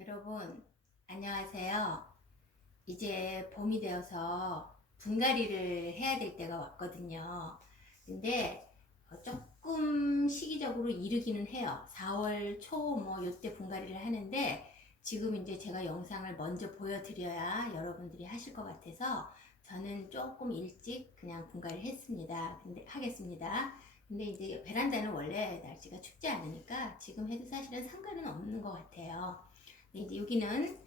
여러분, 안녕하세요. 이제 봄이 되어서 분갈이를 해야 될 때가 왔거든요. 근데 조금 시기적으로 이르기는 해요. 4월 초 요때 분갈이를 하는데 지금 이제 제가 영상을 먼저 보여드려야 여러분들이 하실 것 같아서 저는 조금 일찍 그냥 분갈이를 했습니다. 근데 하겠습니다. 근데 이제 베란다는 원래 날씨가 춥지 않으니까 지금 해도 사실은 상관은 없는 것 같아요. 이제 여기는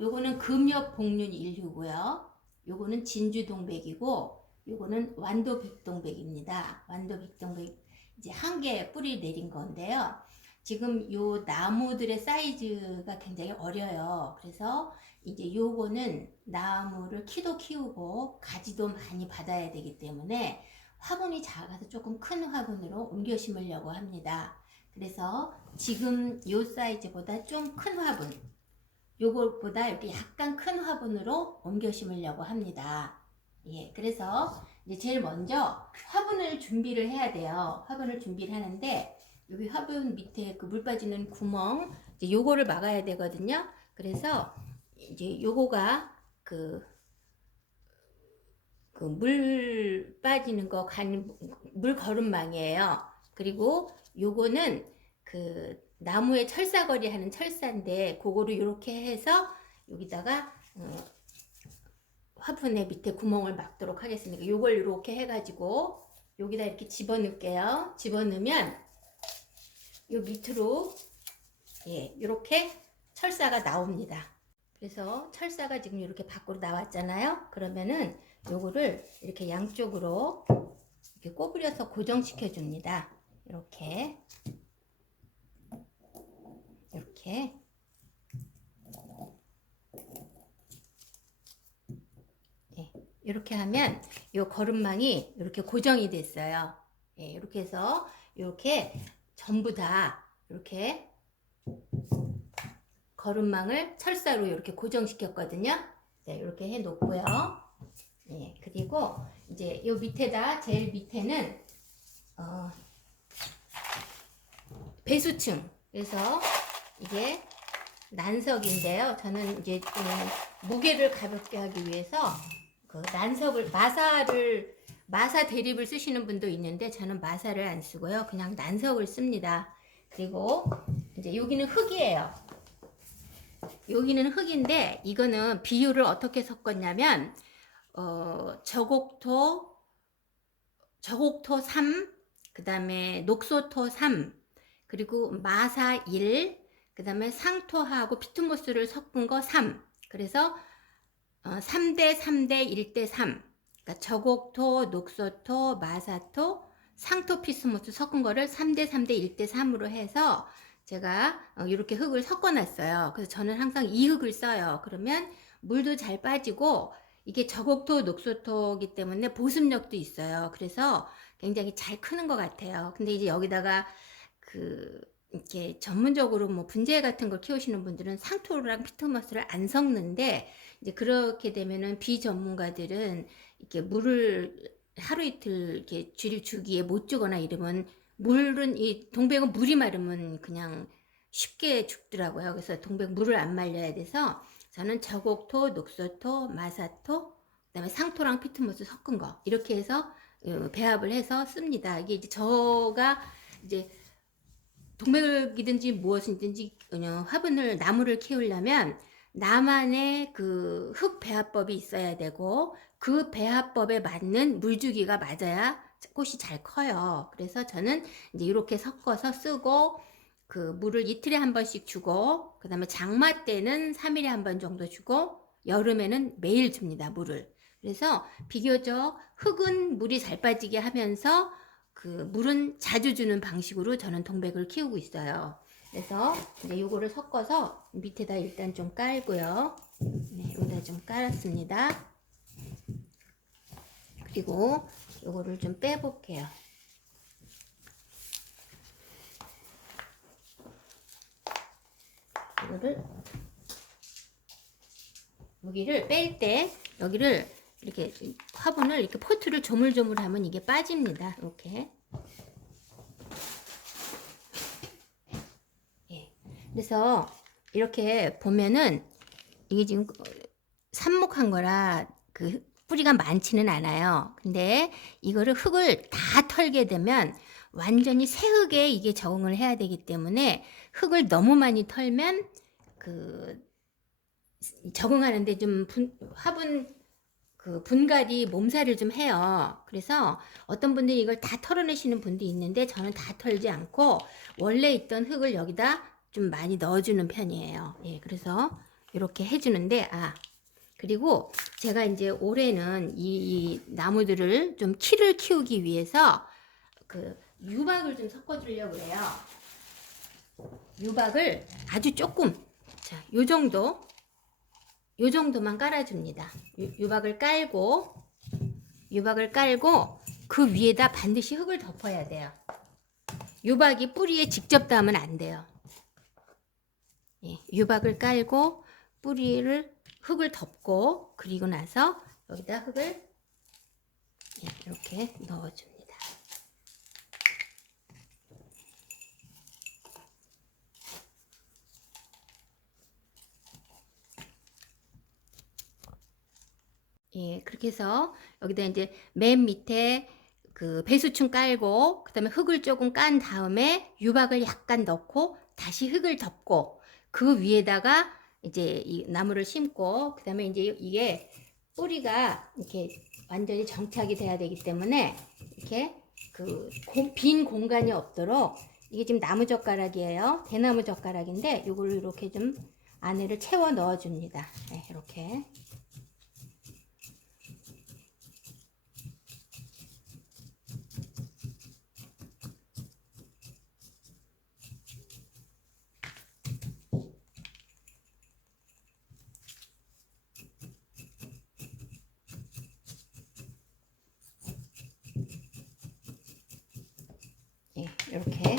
요거는 금역 복륜 인류고요. 요거는 진주 동백이고 요거는 완도 백동백입니다. 완도 백동백 이제 한 개 뿌리 내린 건데요. 지금 요 나무들의 사이즈가 굉장히 어려요. 그래서 이제 요거는 나무를 키도 키우고 가지도 많이 받아야 되기 때문에 화분이 작아서 조금 큰 화분으로 옮겨 심으려고 합니다. 그래서 지금 요 사이즈보다 좀 큰 화분, 요것보다 이렇게 약간 큰 화분으로 옮겨 심으려고 합니다. 예, 그래서 이제 제일 먼저 화분을 준비를 해야 돼요. 화분을 준비를 하는데 여기 화분 밑에 그 물 빠지는 구멍, 이제 요거를 막아야 되거든요. 그래서 이제 요거가 그 물 빠지는 거 물 거름망이에요. 그리고 요거는 그 나무에 철사거리 하는 철사인데 그거를 이렇게 해서 여기다가 화분의 밑에 구멍을 막도록 하겠습니다. 요걸 이렇게 해가지고 여기다 이렇게 집어넣을게요. 집어넣으면 요 밑으로 이렇게 철사가 나옵니다. 그래서 철사가 지금 이렇게 밖으로 나왔잖아요. 그러면은 요거를 이렇게 양쪽으로 이렇게 꼬부려서 고정시켜 줍니다. 이렇게 이렇게 하면 요 거름망이 이렇게 고정이 됐어요. 이렇게 해서 이렇게 전부 다 이렇게 거름망을 철사로 이렇게 고정시켰거든요. 네, 이렇게 해 놓고요. 그리고 이제 요 밑에다 제일 밑에는 배수층. 그래서 이게 난석인데요. 저는 이제 무게를 가볍게 하기 위해서 그 난석을 마사 대립을 쓰시는 분도 있는데 저는 마사를 안 쓰고요. 그냥 난석을 씁니다. 그리고 이제 여기는 흙이에요. 여기는 흙인데 이거는 비율을 어떻게 섞었냐면 저곡토 3, 그 다음에 녹소토 3, 그리고 마사 1, 그 다음에 상토하고 피투모스를 섞은 거 3. 그래서 3대 3대 1대 3. 그러니까 저곡토, 녹소토, 마사토, 상토 피스모스 섞은 거를 3대 3대 1대 3으로 해서 제가 이렇게 흙을 섞어 놨어요. 그래서 저는 항상 이 흙을 써요. 그러면 물도 잘 빠지고 이게 저곡토, 녹소토이기 때문에 보습력도 있어요. 그래서 굉장히 잘 크는 것 같아요. 근데 이제 여기다가 이렇게 전문적으로 뭐 분재 같은 걸 키우시는 분들은 상토랑 피트머스를 안 섞는데 이제 그렇게 되면은 비전문가들은 이렇게 물을 하루 이틀 이렇게 주기에 못 주거나 이러면 물은 이 동백은 물이 마르면 그냥 쉽게 죽더라고요. 그래서 동백 물을 안 말려야 돼서 저는 저곡토, 녹소토, 마사토, 그다음에 상토랑 피트모스 섞은 거 이렇게 해서 배합을 해서 씁니다. 이게 이제 저가 이제 동백이든지 무엇이든지 그냥 화분을 나무를 키우려면 나만의 그 흙 배합법이 있어야 되고 그 배합법에 맞는 물주기가 맞아야 꽃이 잘 커요. 그래서 저는 이제 이렇게 섞어서 쓰고 그 물을 이틀에 한 번씩 주고 그 다음에 장마 때는 3일에 한 번 정도 주고 여름에는 매일 줍니다. 물을. 그래서 비교적 흙은 물이 잘 빠지게 하면서 그 물은 자주 주는 방식으로 저는 동백을 키우고 있어요. 그래서 이제 요거를 섞어서 밑에다 일단 좀 깔고요. 네, 여기다 좀 깔았습니다. 그리고 요거를 좀 빼볼게요. 이거를 여기를 뺄 때 여기를 이렇게 화분을 이렇게 포트를 조물조물하면 이게 빠집니다. 이렇게. 그래서 이렇게 보면은 이게 지금 삽목한 거라 그 뿌리가 많지는 않아요. 근데 이거를 흙을 다 털게 되면 완전히 새 흙에 이게 적응을 해야 되기 때문에 흙을 너무 많이 털면 그 적응하는데 좀 화분 그 분갈이 몸살을 좀 해요. 그래서 어떤 분들이 이걸 다 털어내시는 분도 있는데 저는 다 털지 않고 원래 있던 흙을 여기다 좀 많이 넣어주는 편이에요. 예, 그래서 이렇게 해주는데 그리고 제가 이제 올해는 이 나무들을 좀 키를 키우기 위해서 그 유박을 좀 섞어주려고 해요. 유박을 아주 조금, 자, 요 정도만 깔아줍니다. 유박을 깔고 그 위에다 반드시 흙을 덮어야 돼요. 유박이 뿌리에 직접 닿으면 안 돼요. 예, 유박을 깔고 흙을 덮고 그리고 나서 여기다 흙을 이렇게 넣어줍니다. 예, 그렇게 해서 여기다 이제 맨 밑에 그 배수충 깔고 그다음에 흙을 조금 깐 다음에 유박을 약간 넣고 다시 흙을 덮고 그 위에다가 이제 이 나무를 심고 그다음에 이제 이게 뿌리가 이렇게 완전히 정착이 돼야 되기 때문에 이렇게 그 빈 공간이 없도록 이게 지금 나무 젓가락이에요. 대나무 젓가락인데 이걸 이렇게 좀 안에를 채워 넣어 줍니다. 네, 이렇게. 예, 이렇게.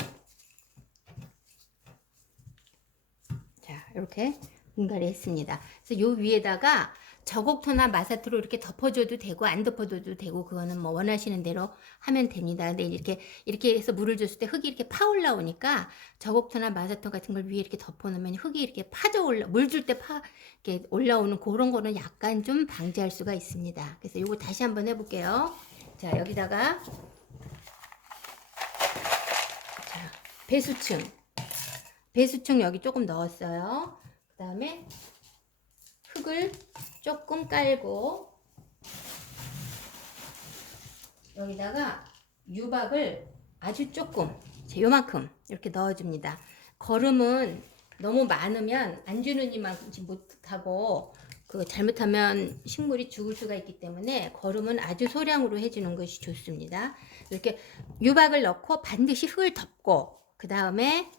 자, 이렇게 분갈이 했습니다. 그래서 요 위에다가 저곡토나 마사토로 이렇게 덮어줘도 되고 안 덮어줘도 되고 그거는 뭐 원하시는 대로 하면 됩니다. 근데 이렇게 해서 물을 줬을 때 흙이 이렇게 파 올라오니까 저곡토나 마사토 같은 걸 위에 이렇게 덮어놓으면 흙이 이렇게 물 줄 때 이렇게 올라오는 그런 거는 약간 좀 방지할 수가 있습니다. 그래서 요거 다시 한번 해볼게요. 자, 여기다가 배수층 여기 조금 넣었어요. 그 다음에 흙을 조금 깔고 여기다가 유박을 아주 조금 요만큼 이렇게 넣어줍니다. 거름은 너무 많으면 안 주는 이만큼 못하고 그 잘못하면 식물이 죽을 수가 있기 때문에 거름은 아주 소량으로 해주는 것이 좋습니다. 이렇게 유박을 넣고 반드시 흙을 덮고 그 다음에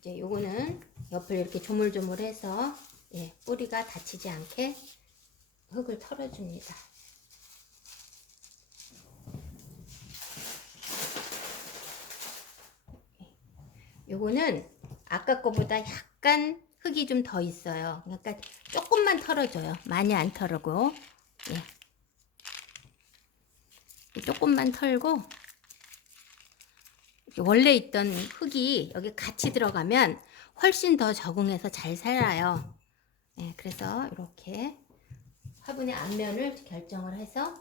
이제 요거는 옆을 이렇게 조물조물해서 뿌리가 다치지 않게 흙을 털어줍니다. 요거는 아까 거보다 약간 흙이 좀 더 있어요. 그러니까 조금만 털어줘요. 많이 안 털고 조금만 털고 원래 있던 흙이 여기 같이 들어가면 훨씬 더 적응해서 잘 살아요. 그래서 이렇게 화분의 앞면을 결정을 해서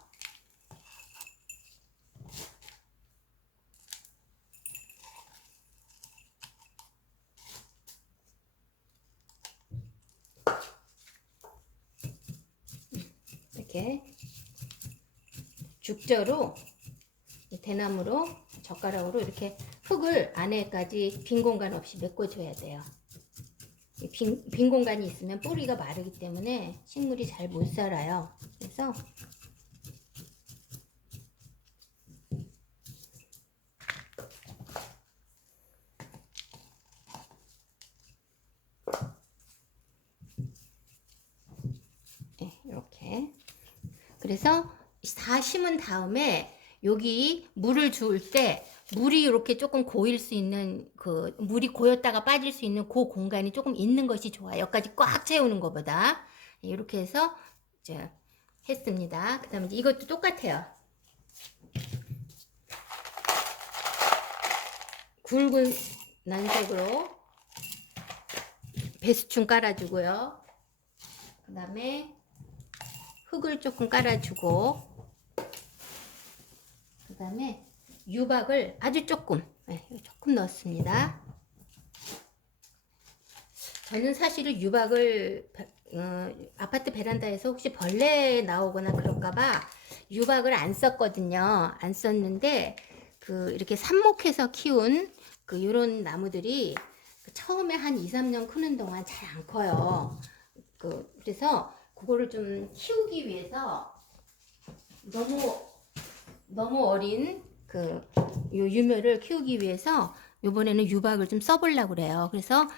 이렇게 죽저로 대나무로 젓가락으로 이렇게 흙을 안에까지 빈 공간 없이 메꿔줘야 돼요. 빈 공간이 있으면 뿌리가 마르기 때문에 식물이 잘 못 살아요. 그래서 이렇게 그래서 다 심은 다음에 여기 물을 주울 때 물이 이렇게 조금 고일 수 있는 그 물이 고였다가 빠질 수 있는 그 공간이 조금 있는 것이 좋아요. 여기까지 꽉 채우는 것보다 이렇게 해서 이제 했습니다. 그 다음에 이것도 똑같아요. 굵은 난색으로 배수충 깔아주고요. 그 다음에 흙을 조금 깔아주고, 그 다음에 유박을 아주 조금, 조금 넣습니다. 저는 사실은 유박을 아파트 베란다에서 혹시 벌레 나오거나 그럴까봐 유박을 안 썼거든요. 안 썼는데 이렇게 삽목해서 키운 요런 나무들이 처음에 한 2, 3년 크는 동안 잘 안 커요. 그래서 그거를 좀 키우기 위해서 너무 어린 요 유묘를 키우기 위해서 요번에는 유박을 좀 써보려고 그래요. 그래서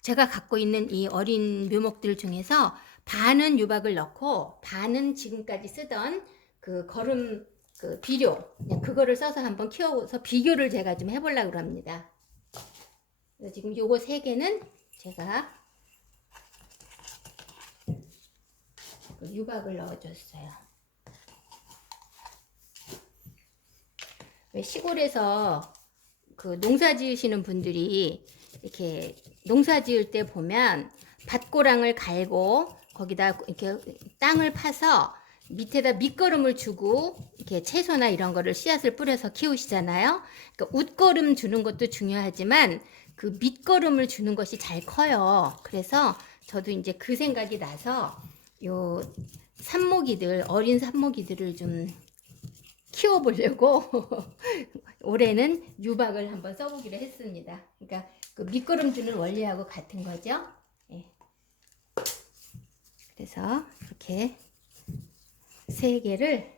제가 갖고 있는 이 어린 묘목들 중에서 반은 유박을 넣고 반은 지금까지 쓰던 거름 비료 그거를 써서 한번 키워서 비교를 제가 좀 해보려고 합니다. 지금 요거 3개는 제가 유박을 넣어줬어요. 왜 시골에서 농사 지으시는 분들이 이렇게 농사 지을 때 보면 밭고랑을 갈고 거기다 이렇게 땅을 파서 밑에다 밑거름을 주고 이렇게 채소나 이런 거를 씨앗을 뿌려서 키우시잖아요. 그러니까 웃거름 주는 것도 중요하지만 그 밑거름을 주는 것이 잘 커요. 그래서 저도 이제 그 생각이 나서 요 산모기들, 어린 산모기들을 좀 키워보려고 올해는 유박을 한번 써보기로 했습니다. 그러니까 밑거름 주는 원리하고 같은 거죠. 예. 그래서 이렇게 3개를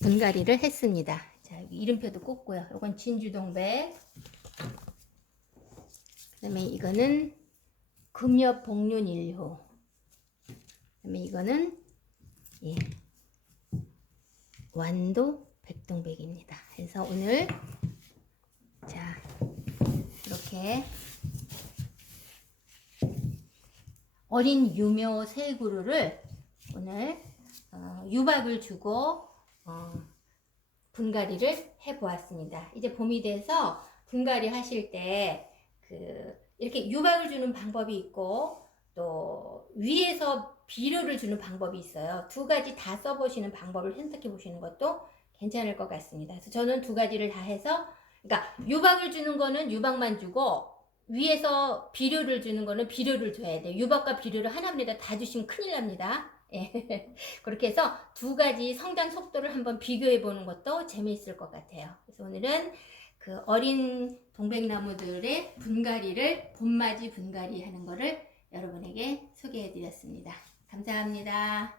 분갈이를 했습니다. 자, 이름표도 꽂고요. 이건 진주동백. 그 다음에 이거는 금엽복륜1호. 그 다음에 이거는 완도 백동백입니다. 그래서 오늘 자 이렇게 어린 유묘 3그루를 오늘 유박을 주고 분갈이를 해보았습니다. 이제 봄이 돼서 분갈이 하실 때 이렇게 유박을 주는 방법이 있고 또 위에서 비료를 주는 방법이 있어요. 2가지 다 써보시는 방법을 선택해 보시는 것도 괜찮을 것 같습니다. 그래서 저는 2가지를 다 해서, 그러니까 유박을 주는 거는 유박만 주고 위에서 비료를 주는 거는 비료를 줘야 돼요. 유박과 비료를 하나만에다 다 주시면 큰일 납니다. 예. 그렇게 해서 2가지 성장 속도를 한번 비교해 보는 것도 재미있을 것 같아요. 그래서 오늘은 어린 동백나무들의 분갈이를 봄맞이 분갈이 하는 거를 여러분에게 소개해 드렸습니다. 감사합니다.